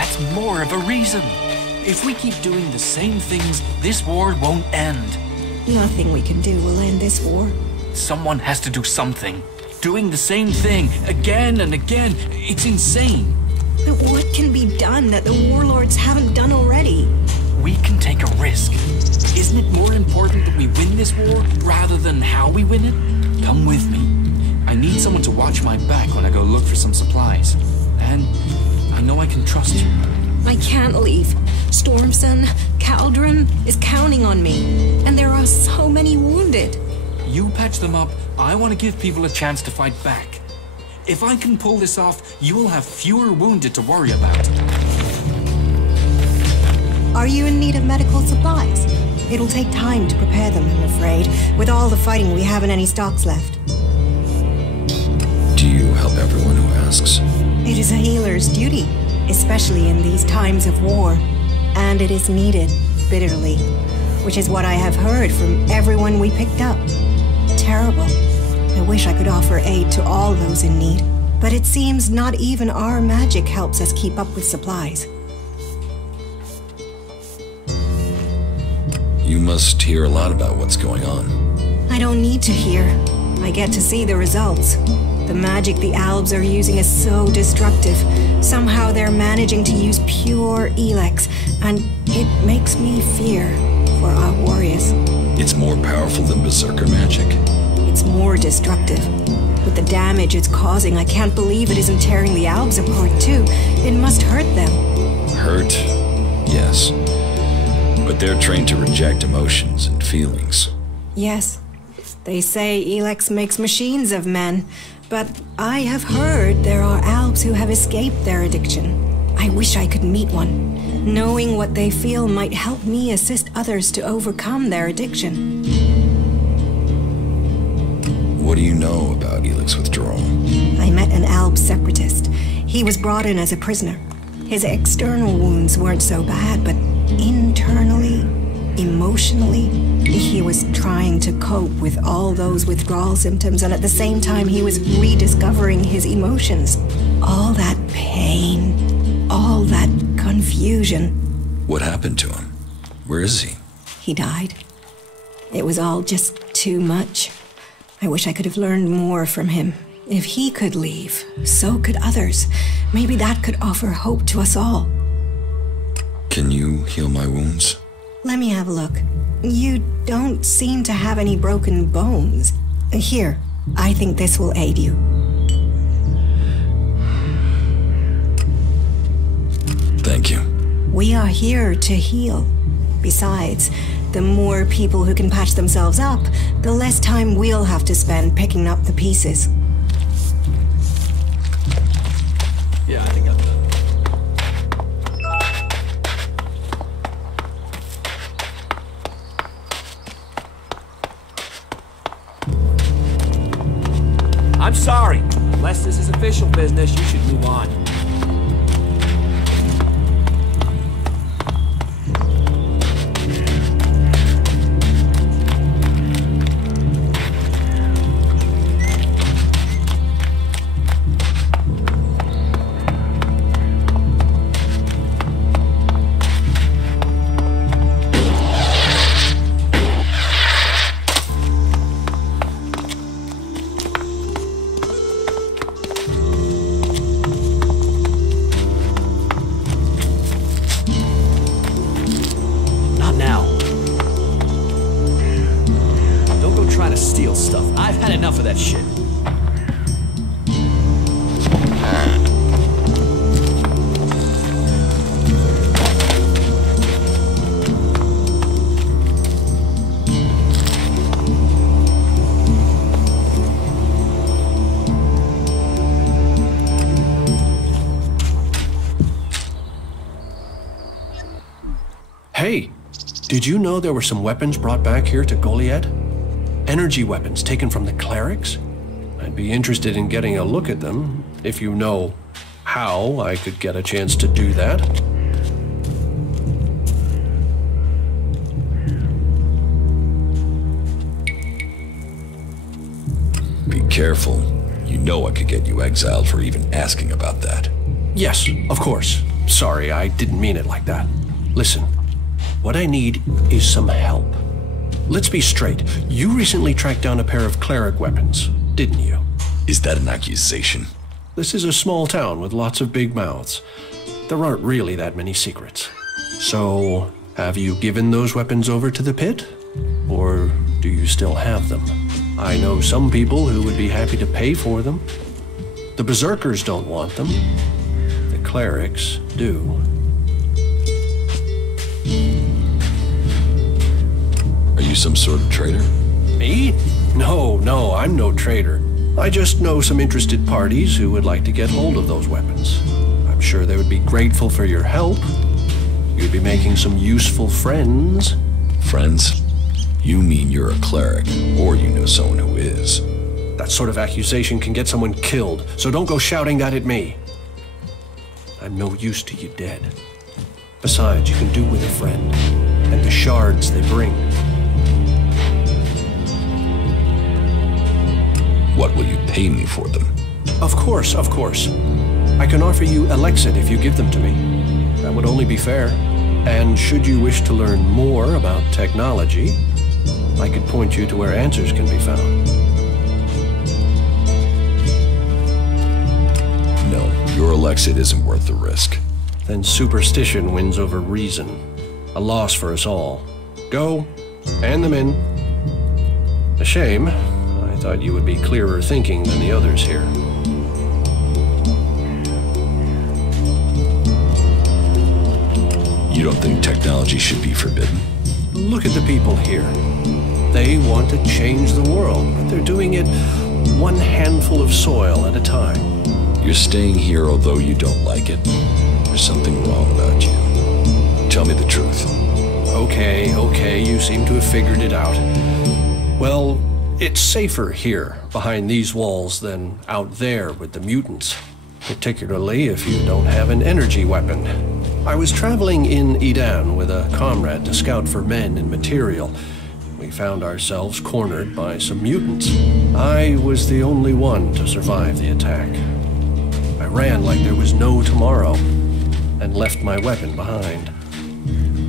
That's more of a reason. If we keep doing the same things, this war won't end. Nothing we can do will end this war. Someone has to do something. Doing the same thing again and again, it's insane. But what can be done that the warlords haven't done already? We can take a risk. Isn't it more important that we win this war rather than how we win it? Come with me. I need someone to watch my back when I go look for some supplies. And I know I can trust you. I can't leave. Stormson, Caldron is counting on me. And there are so many wounded. You patch them up. I want to give people a chance to fight back. If I can pull this off, you will have fewer wounded to worry about. Are you in need of medical supplies? It'll take time to prepare them, I'm afraid, with all the fighting we haven't any stocks left. Do you help everyone who asks? It is a healer's duty, especially in these times of war. And it is needed, bitterly, which is what I have heard from everyone we picked up. Terrible. I wish I could offer aid to all those in need, but it seems not even our magic helps us keep up with supplies. You must hear a lot about what's going on. I don't need to hear. I get to see the results. The magic the Albs are using is so destructive. Somehow they're managing to use pure Elex, and it makes me fear for our warriors. It's more powerful than Berserker magic. It's more destructive. With the damage it's causing, I can't believe it isn't tearing the Albs apart too. It must hurt them. Hurt? Yes. But they're trained to reject emotions and feelings. Yes. They say Elex makes machines of men, but I have heard there are Albs who have escaped their addiction. I wish I could meet one. Knowing what they feel might help me assist others to overcome their addiction. What do you know about Elex withdrawal? I met an Alb separatist. He was brought in as a prisoner. His external wounds weren't so bad, but internally, emotionally, he was trying to cope with all those withdrawal symptoms, and at the same time he was rediscovering his emotions. All that pain, all that confusion. What happened to him? Where is he? He died. It was all just too much. I wish I could have learned more from him. If he could leave, so could others. Maybe that could offer hope to us all. Can you heal my wounds? Let me have a look. You don't seem to have any broken bones. Here, I think this will aid you. Thank you. We are here to heal. Besides, the more people who can patch themselves up, the less time we'll have to spend picking up the pieces. Yeah, I think I'm done. I'm sorry. Unless this is official business, you should move on. Hey, did you know there were some weapons brought back here to Goliad? Energy weapons taken from the clerics? I'd be interested in getting a look at them, if you know how I could get a chance to do that. Be careful. You know I could get you exiled for even asking about that. Yes, of course. sorry, I didn't mean it like that. Listen, what I need is some help. Let's be straight. You recently tracked down a pair of cleric weapons, didn't you? Is that an accusation? This is a small town with lots of big mouths. There aren't really that many secrets. So, have you given those weapons over to the pit? Or do you still have them? I know some people who would be happy to pay for them. The berserkers don't want them. The clerics do. Are you some sort of traitor? Me? No, I'm no traitor. I just know some interested parties who would like to get hold of those weapons. I'm sure they would be grateful for your help. You'd be making some useful friends. Friends? You mean you're a cleric, or you know someone who is. That sort of accusation can get someone killed, so don't go shouting that at me. I'm no use to you dead. Besides, you can do with a friend, and the shards they bring. What will you pay me for them? Of course. I can offer you Elex if you give them to me. That would only be fair. And should you wish to learn more about technology, I could point you to where answers can be found. No, your Elexit isn't worth the risk. Then superstition wins over reason. A loss for us all. Go, hand them in. A shame. I thought you would be clearer thinking than the others here. You don't think technology should be forbidden? Look at the people here. They want to change the world, but they're doing it one handful of soil at a time. You're staying here although you don't like it? There's something wrong about you. Tell me the truth. Okay, you seem to have figured it out. Well, it's safer here, behind these walls, than out there with the mutants. Particularly if you don't have an energy weapon. I was traveling in Eden with a comrade to scout for men and material. We found ourselves cornered by some mutants. I was the only one to survive the attack. I ran like there was no tomorrow, and left my weapon behind.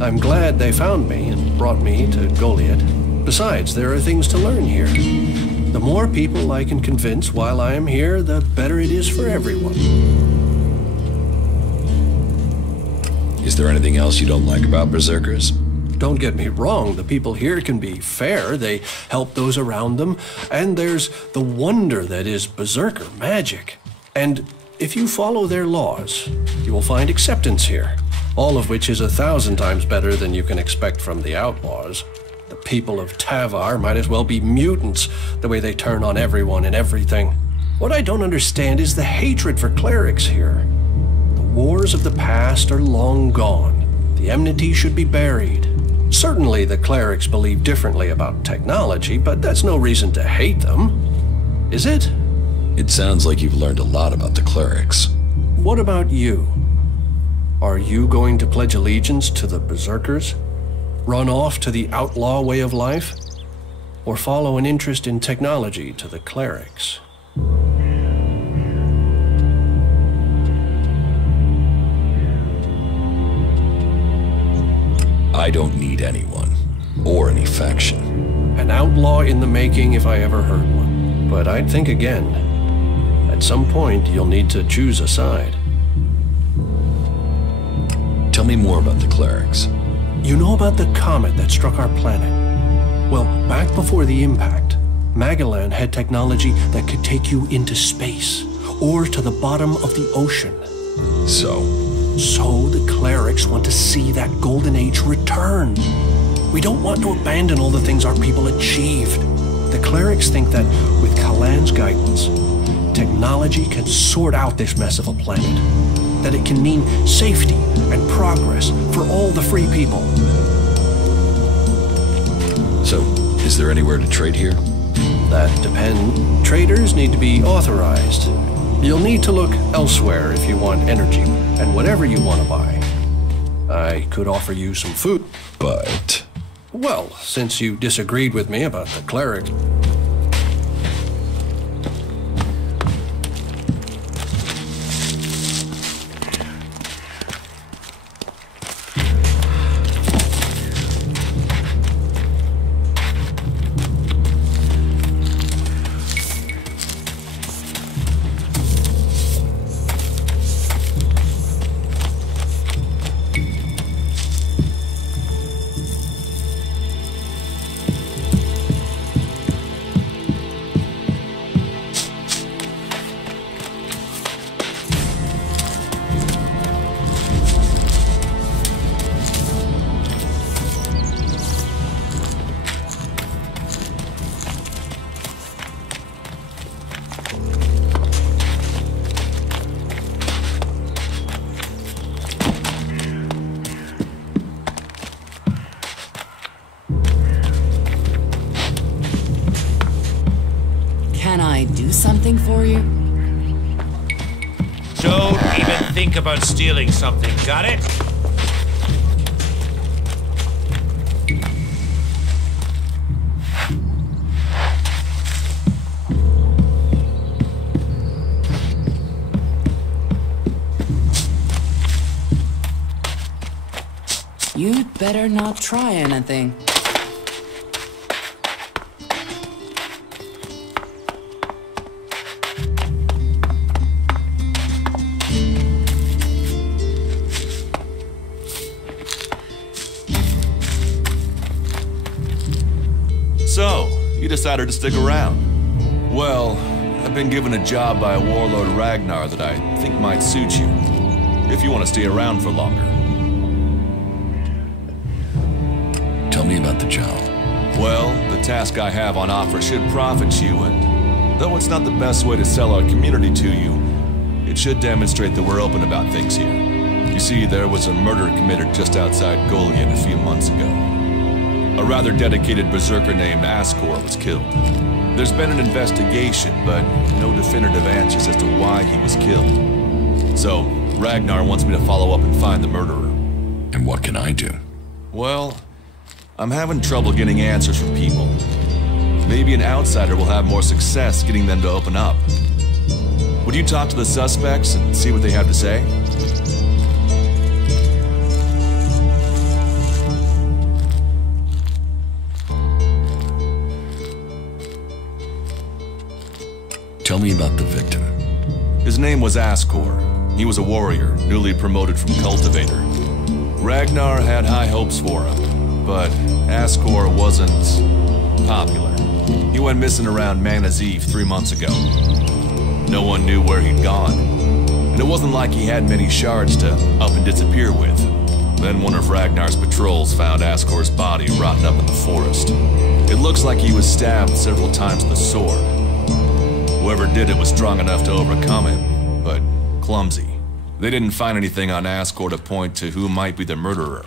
I'm glad they found me and brought me to Goliath. Besides, there are things to learn here. The more people I can convince while I am here, the better it is for everyone. Is there anything else you don't like about berserkers? Don't get me wrong, the people here can be fair, they help those around them, and there's the wonder that is berserker magic. And if you follow their laws, you will find acceptance here, all of which is 1,000 times better than you can expect from the outlaws. The people of Tavar might as well be mutants, the way they turn on everyone and everything. What I don't understand is the hatred for clerics here. The wars of the past are long gone. The enmity should be buried. Certainly the clerics believe differently about technology, but that's no reason to hate them. Is it? It sounds like you've learned a lot about the clerics. What about you? Are you going to pledge allegiance to the berserkers? Run off to the outlaw way of life? Or follow an interest in technology to the clerics? I don't need anyone, or any faction. An outlaw in the making if I ever heard one. But I'd think again. At some point, you'll need to choose a side. Tell me more about the clerics. You know about the comet that struck our planet? Well, back before the impact, Magellan had technology that could take you into space, or to the bottom of the ocean. So the clerics want to see that golden age return. We don't want to abandon all the things our people achieved. The clerics think that with Kalan's guidance, technology can sort out this mess of a planet. That it can mean safety and progress for all the free people. So, is there anywhere to trade here? That depends. Traders need to be authorized. You'll need to look elsewhere if you want energy, and whatever you want to buy. I could offer you some food. But... Well, since you disagreed with me about the clerics... something for you? Don't even think about stealing something, got it? You'd better not try anything. So, you decided to stick around. Well, I've been given a job by a warlord Ragnar that I think might suit you, if you want to stay around for longer. Tell me about the job. Well, the task I have on offer should profit you, and though it's not the best way to sell our community to you, it should demonstrate that we're open about things here. You see, there was a murder committed just outside Goliad a few months ago. A rather dedicated berserker named Ascor was killed. There's been an investigation, but no definitive answers as to why he was killed. So, Ragnar wants me to follow up and find the murderer. And what can I do? Well, I'm having trouble getting answers from people. Maybe an outsider will have more success getting them to open up. Would you talk to the suspects and see what they have to say? Tell me about the victim. His name was Ascor. He was a warrior, newly promoted from cultivator. Ragnar had high hopes for him, but Ascor wasn't popular. He went missing around Mana's Eve 3 months ago. No one knew where he'd gone, and it wasn't like he had many shards to up and disappear with. Then one of Ragnar's patrols found Ascor's body rotting up in the forest. It looks like he was stabbed several times with a sword. Whoever did it was strong enough to overcome him, but clumsy. They didn't find anything on Ascor to point to who might be the murderer.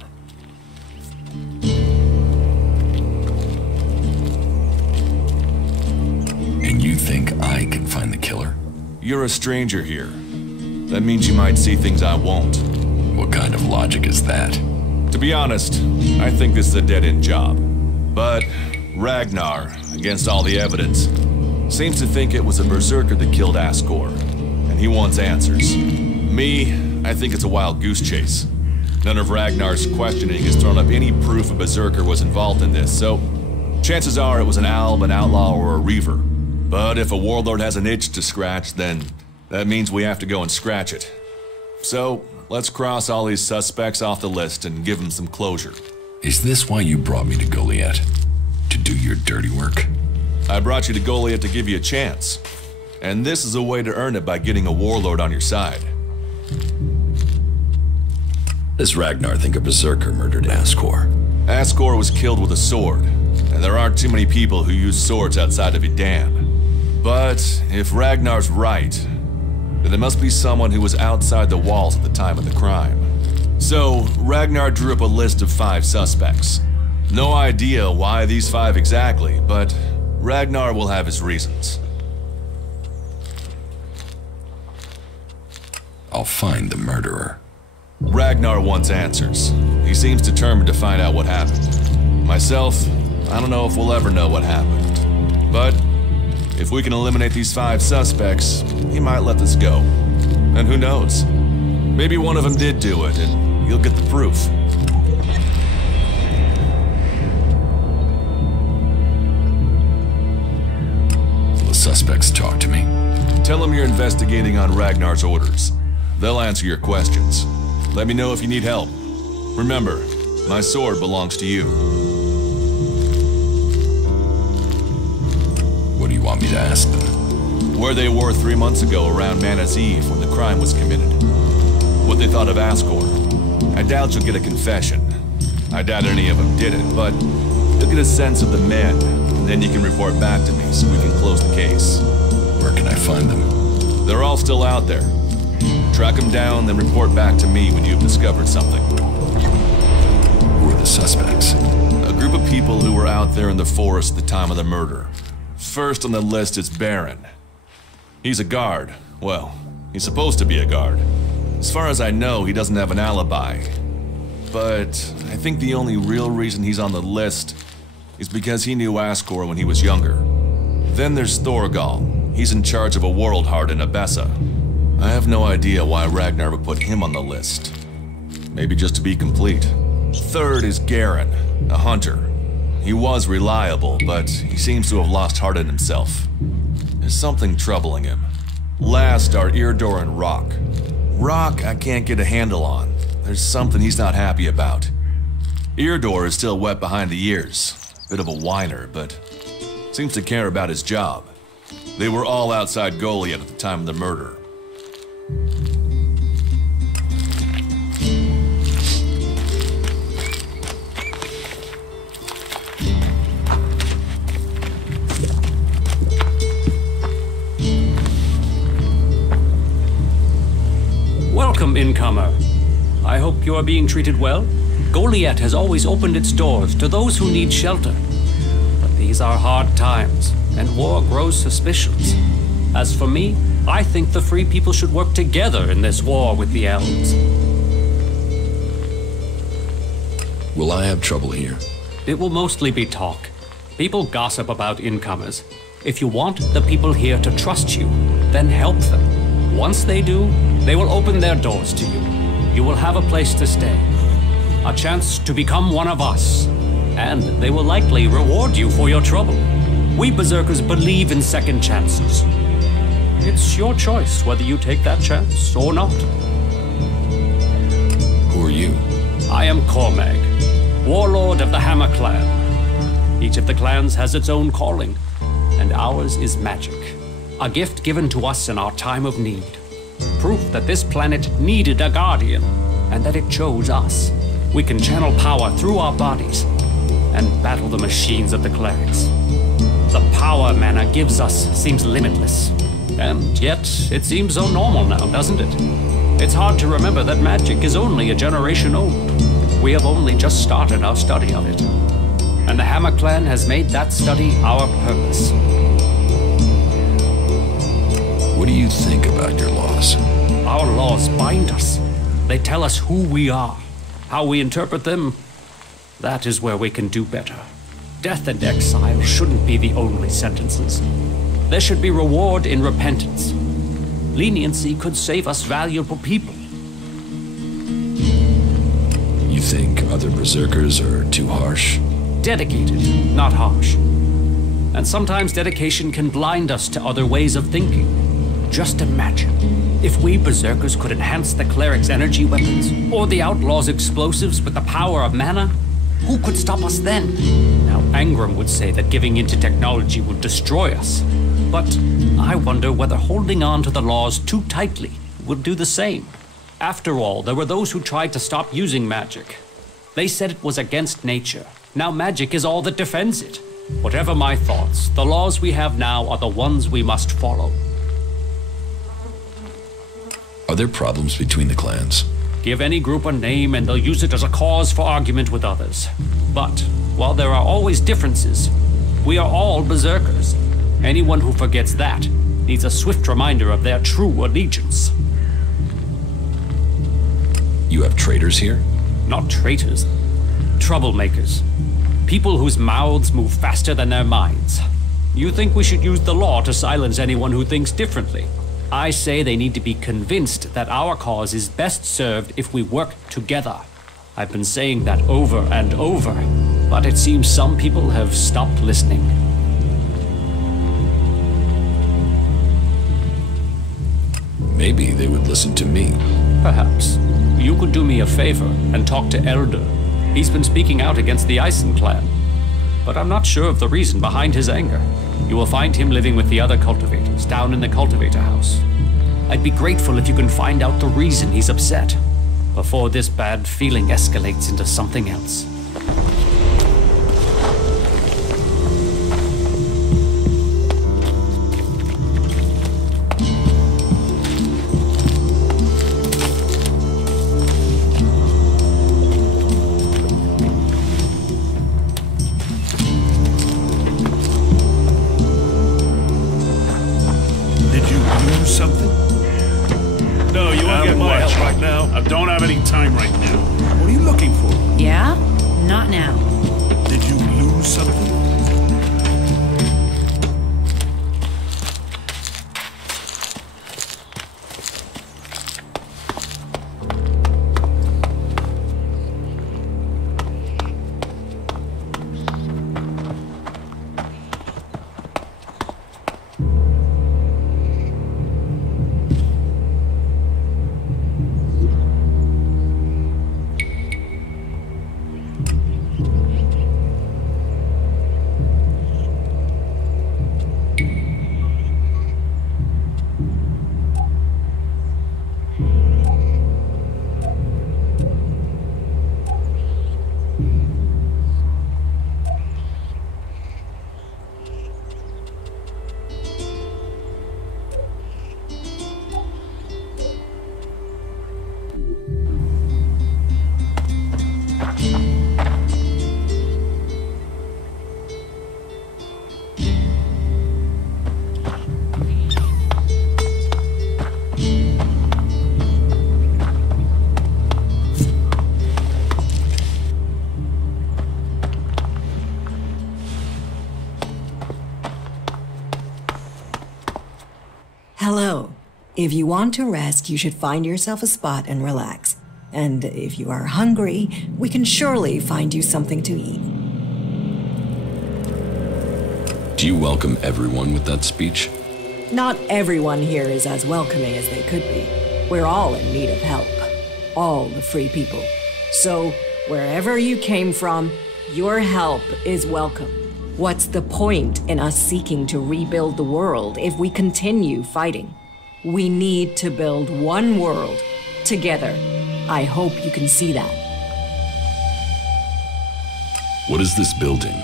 And you think I can find the killer? You're a stranger here. That means you might see things I won't. What kind of logic is that? To be honest, I think this is a dead-end job. But Ragnar, against all the evidence, seems to think it was a berserker that killed Ascor, and he wants answers. Me, I think it's a wild goose chase. None of Ragnar's questioning has thrown up any proof a berserker was involved in this, so chances are it was an alb, an outlaw, or a reaver. But if a warlord has an itch to scratch, then that means we have to go and scratch it. So, let's cross all these suspects off the list and give them some closure. Is this why you brought me to Goliad? To do your dirty work? I brought you to Goliad to give you a chance. And this is a way to earn it by getting a warlord on your side. Does Ragnar think a berserker murdered Ascor? Ascor was killed with a sword, and there aren't too many people who use swords outside of Idan. But if Ragnar's right, then it must be someone who was outside the walls at the time of the crime. So, Ragnar drew up a list of 5 suspects. No idea why these 5 exactly, but Ragnar will have his reasons. I'll find the murderer. Ragnar wants answers. He seems determined to find out what happened. Myself, I don't know if we'll ever know what happened. But if we can eliminate these 5 suspects, he might let this go. And who knows? Maybe one of them did do it, and you'll get the proof. Suspects talk to me. Tell them you're investigating on Ragnar's orders. They'll answer your questions. Let me know if you need help. Remember, my sword belongs to you. What do you want me to ask them? Where they were 3 months ago around Mana's Eve when the crime was committed. What they thought of Ascor. I doubt you'll get a confession. I doubt any of them did it, but you'll get a sense of the men. Then you can report back to me so we can close the case. Where can I find them? They're all still out there. Track them down, then report back to me when you've discovered something. Who are the suspects? A group of people who were out there in the forest at the time of the murder. First on the list is Baron. He's a guard. Well, he's supposed to be a guard. As far as I know, he doesn't have an alibi. But I think the only real reason he's on the list is because he knew Ascor when he was younger. Then there's Thorgal. He's in charge of a world heart in Abessa. I have no idea why Ragnar would put him on the list. Maybe just to be complete. Third is Garen, a hunter. He was reliable, but he seems to have lost heart in himself. There's something troubling him. Last are Irdor and Rock. Rock I can't get a handle on. There's something he's not happy about. Irdor is still wet behind the ears. Bit of a whiner, but seems to care about his job. They were all outside Goliath at the time of the murder. Welcome, incomer. I hope you are being treated well. Goliath has always opened its doors to those who need shelter. But these are hard times, and war grows suspicious. As for me, I think the free people should work together in this war with the elves. Will I have trouble here? It will mostly be talk. People gossip about incomers. If you want the people here to trust you, then help them. Once they do, they will open their doors to you. You will have a place to stay. A chance to become one of us. And they will likely reward you for your trouble. We Berserkers believe in second chances. It's your choice whether you take that chance or not. Who are you? I am Cormag, warlord of the Hammer Clan. Each of the clans has its own calling, and ours is magic. A gift given to us in our time of need. Proof that this planet needed a guardian, and that it chose us. We can channel power through our bodies, and battle the machines of the clerics. The power mana gives us seems limitless. And yet, it seems so normal now, doesn't it? It's hard to remember that magic is only a generation old. We have only just started our study of it. And the Hammer Clan has made that study our purpose. What do you think about your laws? Our laws bind us. They tell us who we are. How we interpret them, that is where we can do better. Death and exile shouldn't be the only sentences. There should be reward in repentance. Leniency could save us valuable people. You think other Berserkers are too harsh? Dedicated, not harsh. And sometimes dedication can blind us to other ways of thinking. Just imagine, if we Berserkers could enhance the cleric's energy weapons, or the outlaws' explosives with the power of mana, who could stop us then? Now, Angram would say that giving into technology would destroy us. But I wonder whether holding on to the laws too tightly would do the same. After all, there were those who tried to stop using magic. They said it was against nature. Now magic is all that defends it. Whatever my thoughts, the laws we have now are the ones we must follow. Are there problems between the clans? Give any group a name and they'll use it as a cause for argument with others. But, while there are always differences, we are all Berserkers. Anyone who forgets that needs a swift reminder of their true allegiance. You have traitors here? Not traitors. Troublemakers. People whose mouths move faster than their minds. You think we should use the law to silence anyone who thinks differently? I say they need to be convinced that our cause is best served if we work together. I've been saying that over and over, but it seems some people have stopped listening. Maybe they would listen to me. Perhaps. You could do me a favor and talk to Elder. He's been speaking out against the Eisen clan. But I'm not sure of the reason behind his anger. You will find him living with the other cultivators down in the cultivator house. I'd be grateful if you can find out the reason he's upset before this bad feeling escalates into something else. Did you speech right now? I don't have any time right now. What are you looking for? Yeah? Not now. Did you lose something? Hello. If you want to rest, you should find yourself a spot and relax. And if you are hungry, we can surely find you something to eat. Do you welcome everyone with that speech? Not everyone here is as welcoming as they could be. We're all in need of help. All the free people. So, wherever you came from, your help is welcome. What's the point in us seeking to rebuild the world if we continue fighting? We need to build one world together. I hope you can see that. What is this building?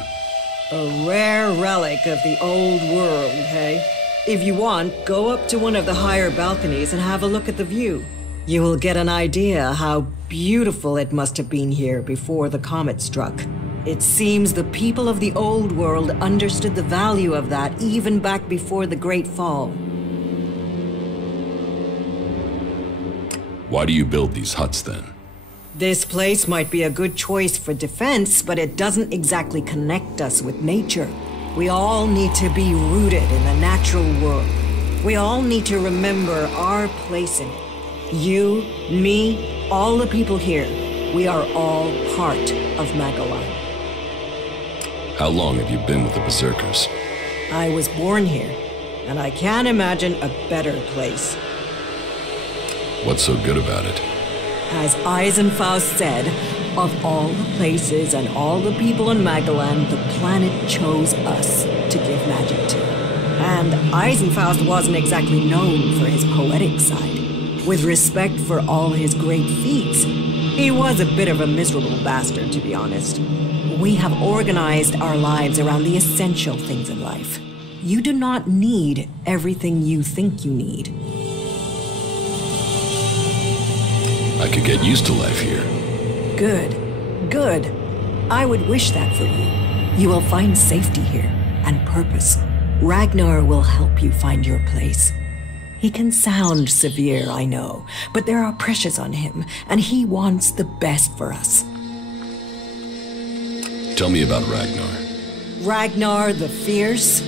A rare relic of the old world, hey? If you want, go up to one of the higher balconies and have a look at the view. You will get an idea how beautiful it must have been here before the comet struck. It seems the people of the old world understood the value of that even back before the Great Fall. Why do you build these huts then? This place might be a good choice for defense, but it doesn't exactly connect us with nature. We all need to be rooted in the natural world. We all need to remember our place in it. You, me, all the people here, we are all part of Magellan. How long have you been with the Berserkers? I was born here, and I can't imagine a better place. What's so good about it? As Eisenfaust said, of all the places and all the people in Magellan, the planet chose us to give magic to. And Eisenfaust wasn't exactly known for his poetic side. With respect for all his great feats, he was a bit of a miserable bastard, to be honest. We have organized our lives around the essential things in life. You do not need everything you think you need. I could get used to life here. Good. Good. I would wish that for you. You will find safety here, and purpose. Ragnar will help you find your place. He can sound severe, I know, but there are pressures on him, and he wants the best for us. Tell me about Ragnar. Ragnar the Fierce?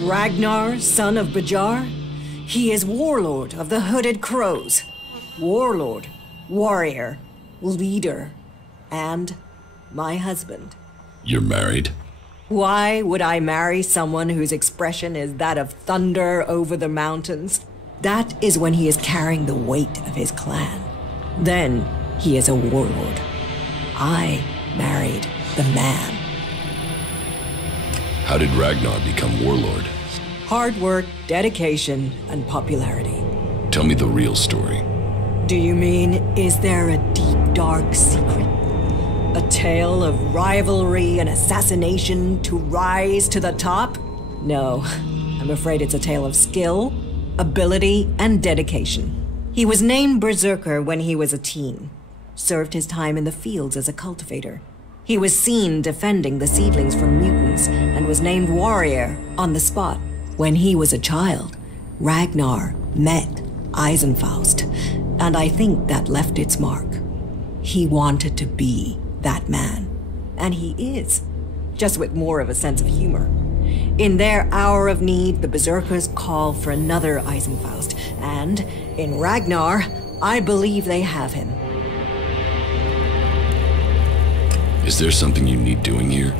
Ragnar, son of Bajar? He is warlord of the Hooded Crows. Warlord, warrior, leader, and my husband. You're married? Why would I marry someone whose expression is that of thunder over the mountains? That is when he is carrying the weight of his clan. Then he is a warlord. I married the man. How did Ragnar become warlord? Hard work, dedication, and popularity. Tell me the real story. Do you mean, is there a deep, dark secret? A tale of rivalry and assassination to rise to the top? No, I'm afraid it's a tale of skill, ability, and dedication. He was named Berserker when he was a teen. Served his time in the fields as a cultivator. He was seen defending the seedlings from mutants and was named warrior on the spot. When he was a child, Ragnar met Eisenfaust, And I think that left its mark. He wanted to be that man. And he is, just with more of a sense of humor. In their hour of need, the Berserkers call for another Eisenfaust. And in Ragnar, I believe they have him. Is there something you need doing here?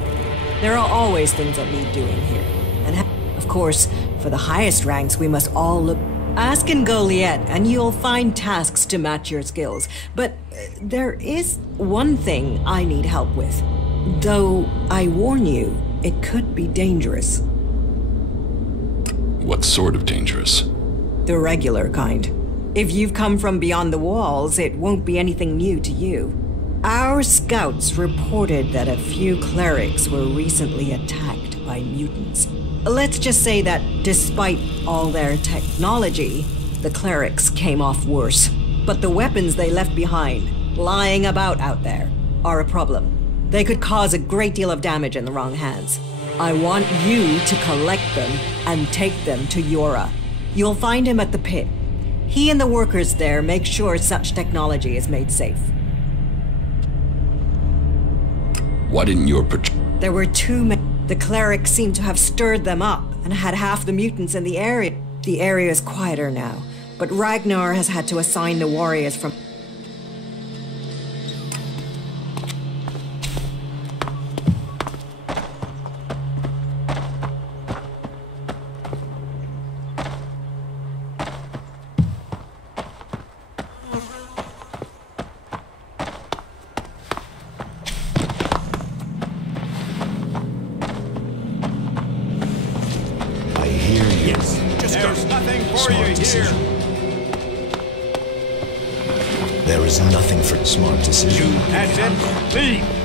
There are always things that need doing here. And of course, for the highest ranks, we must all look. Ask in Goliath, and you'll find tasks to match your skills. But there is one thing I need help with. Though I warn you, it could be dangerous. What sort of dangerous? The regular kind. If you've come from beyond the walls, it won't be anything new to you. Our scouts reported that a few clerics were recently attacked by mutants. Let's just say that despite all their technology, the clerics came off worse. But the weapons they left behind, lying about out there, are a problem. They could cause a great deal of damage in the wrong hands. I want you to collect them and take them to Yora. You'll find him at the pit. He and the workers there make sure such technology is made safe. Why didn't your There were too many. The clerics seem to have stirred them up and had half the mutants in the area. The area is quieter now, but Ragnar has had to assign the warriors from... There's nothing for you here. There is nothing for smart decision. That's it. Leave.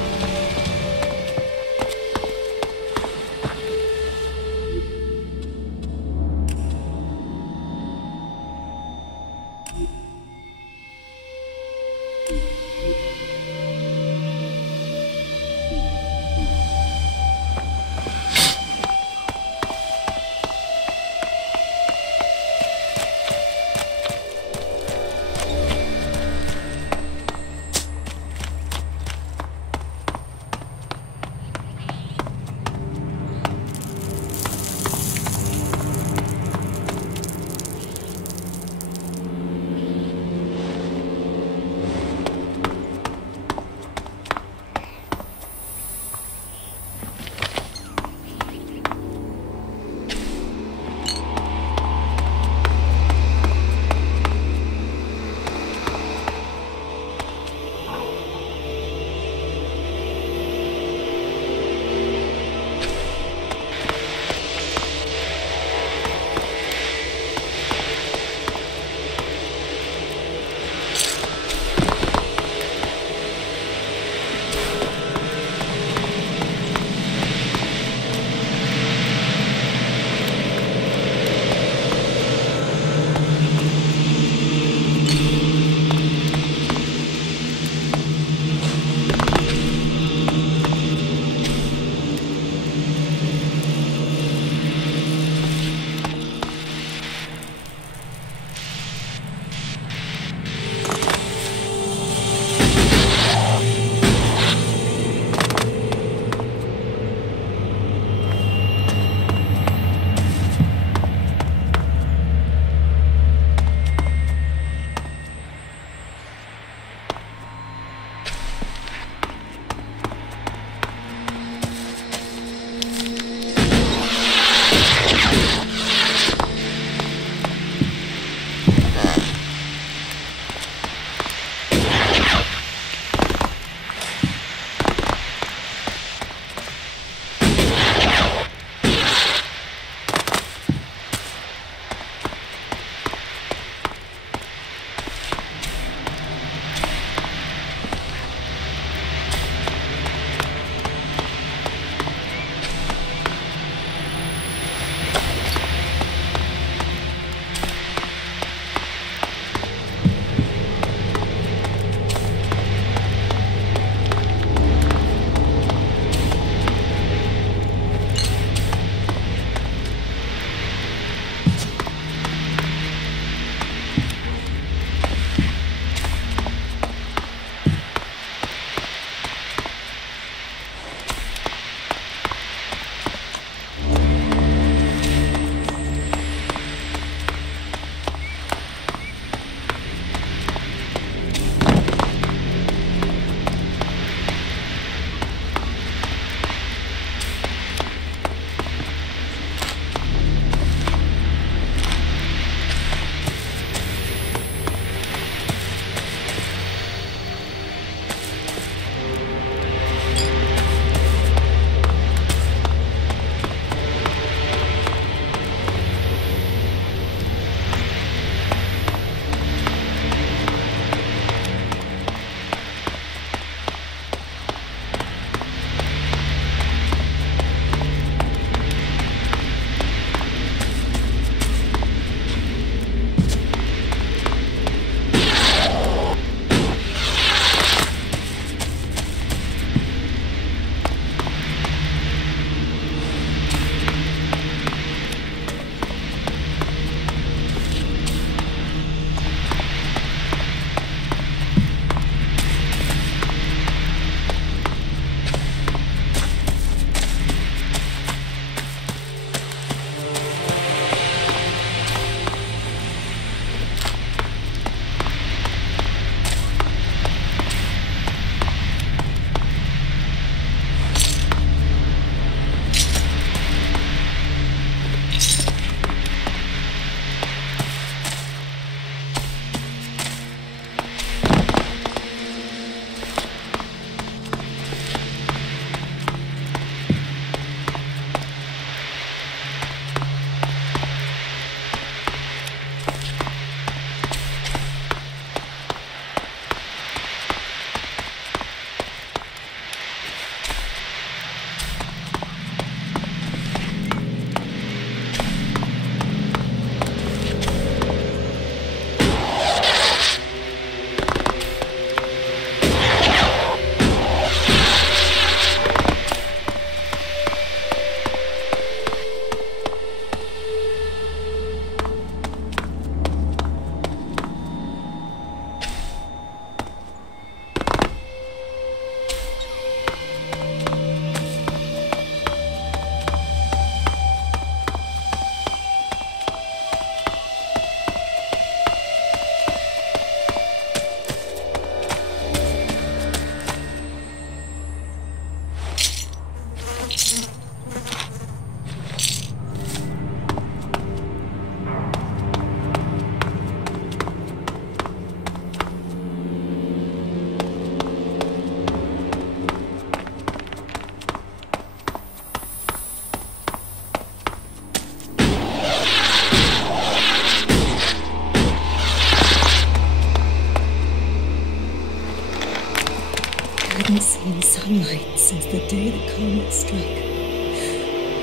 hadn't seen sunlight since the day the comet struck.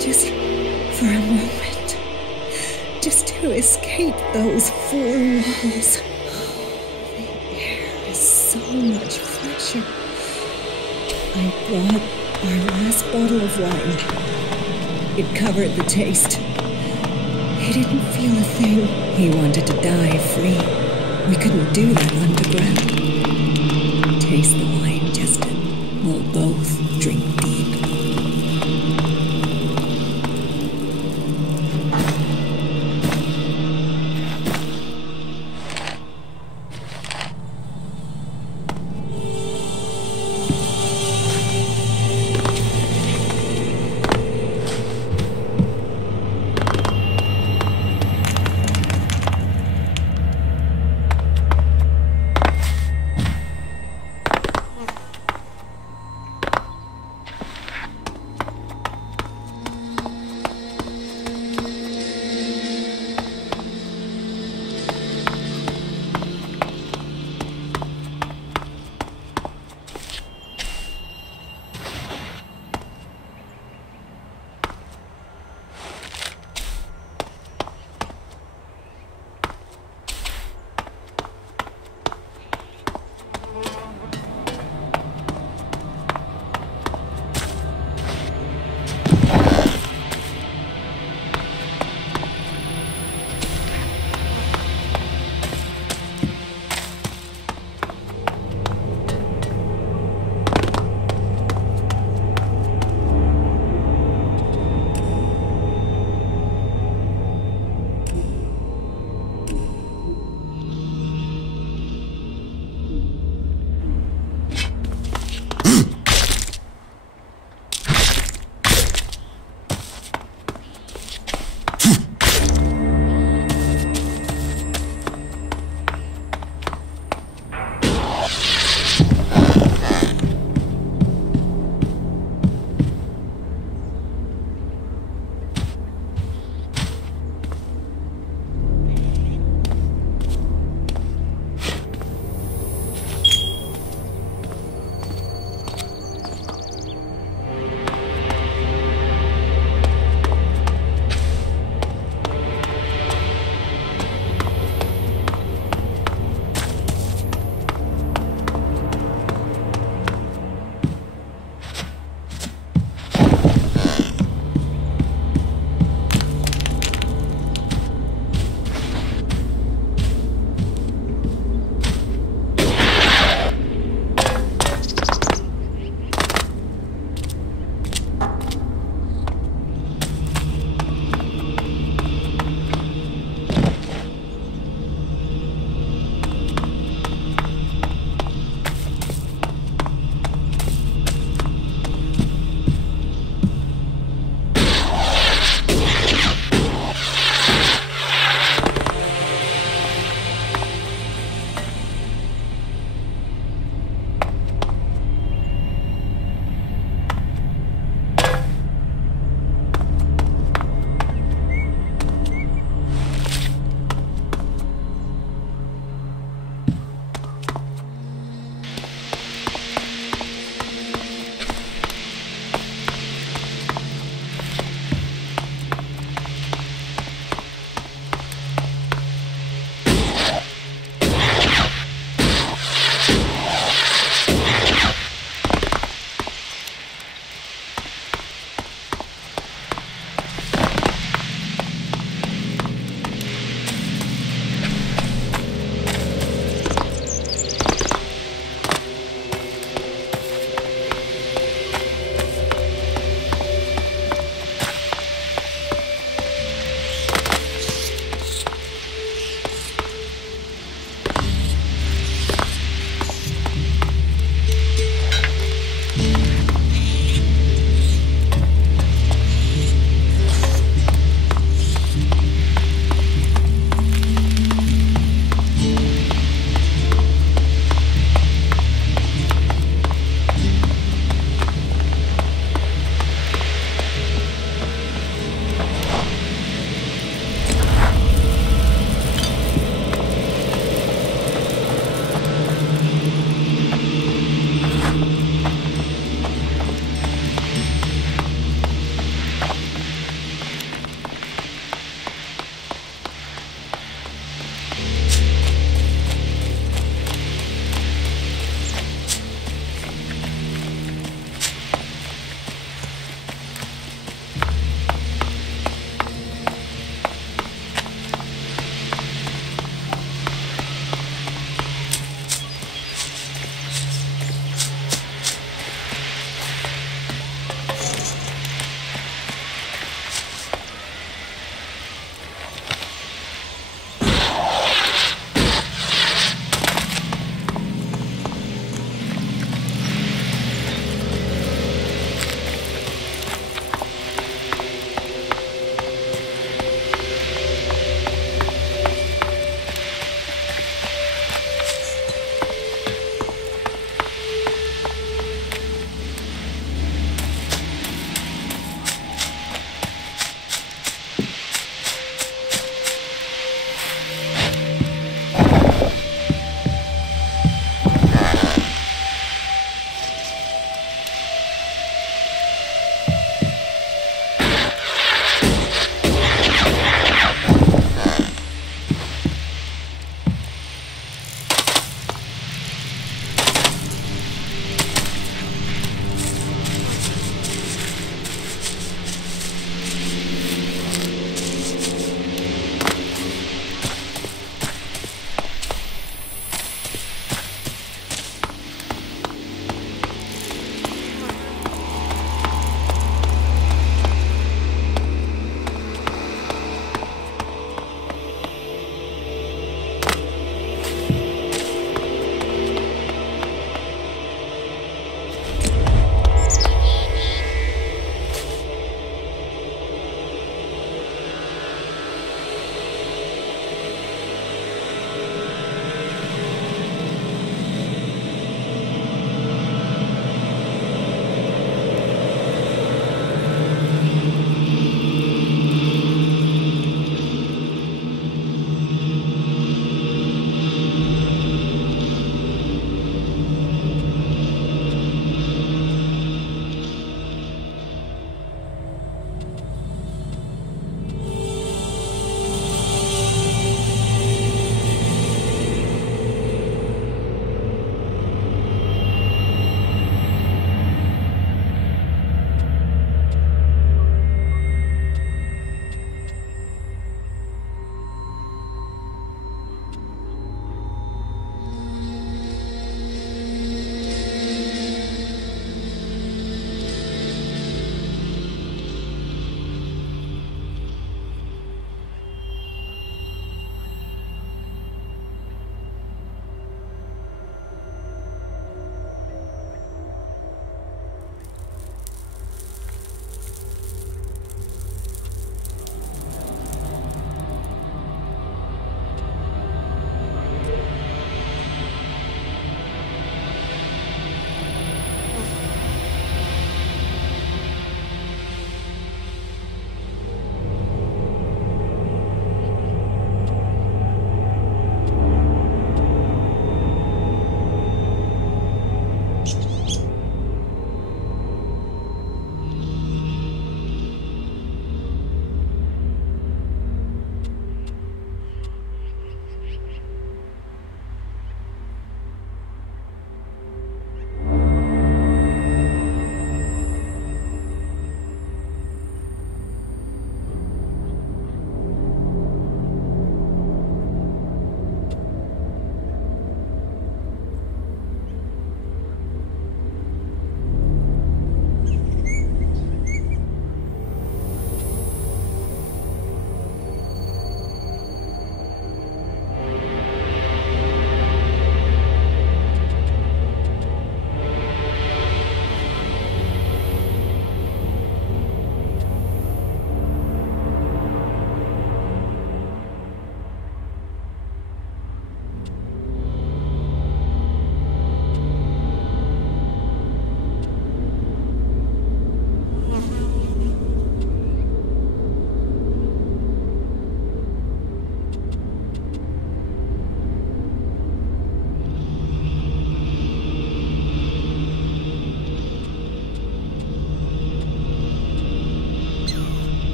Just for a moment. Just to escape those four walls. The air is so much fresher. I brought our last bottle of wine. It covered the taste. He didn't feel a thing. He wanted to die free. We couldn't do that underground. Taste the wine, Justin. We'll both drink deep.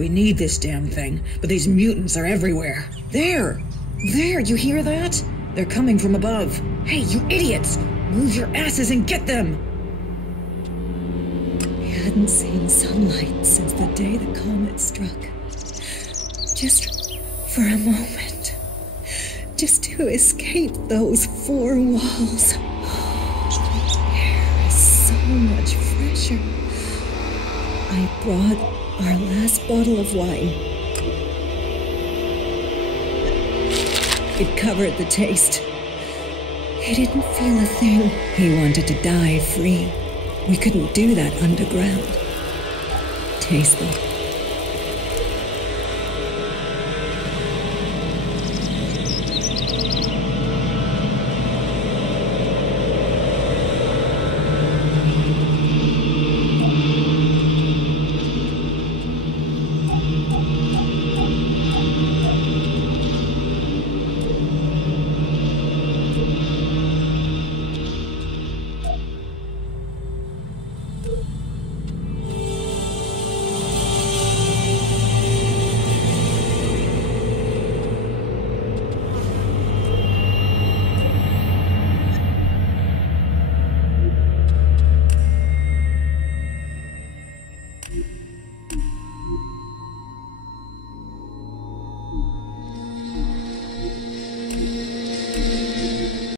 We need this damn thing, but these mutants are everywhere. There! There, you hear that? They're coming from above. Hey, you idiots! Move your asses and get them! We hadn't seen sunlight since the day the comet struck. Just for a moment. Just to escape those four walls. The air is so much fresher. I brought our last bottle of wine. It covered the taste. He didn't feel a thing. He wanted to die free. We couldn't do that underground. Taste them.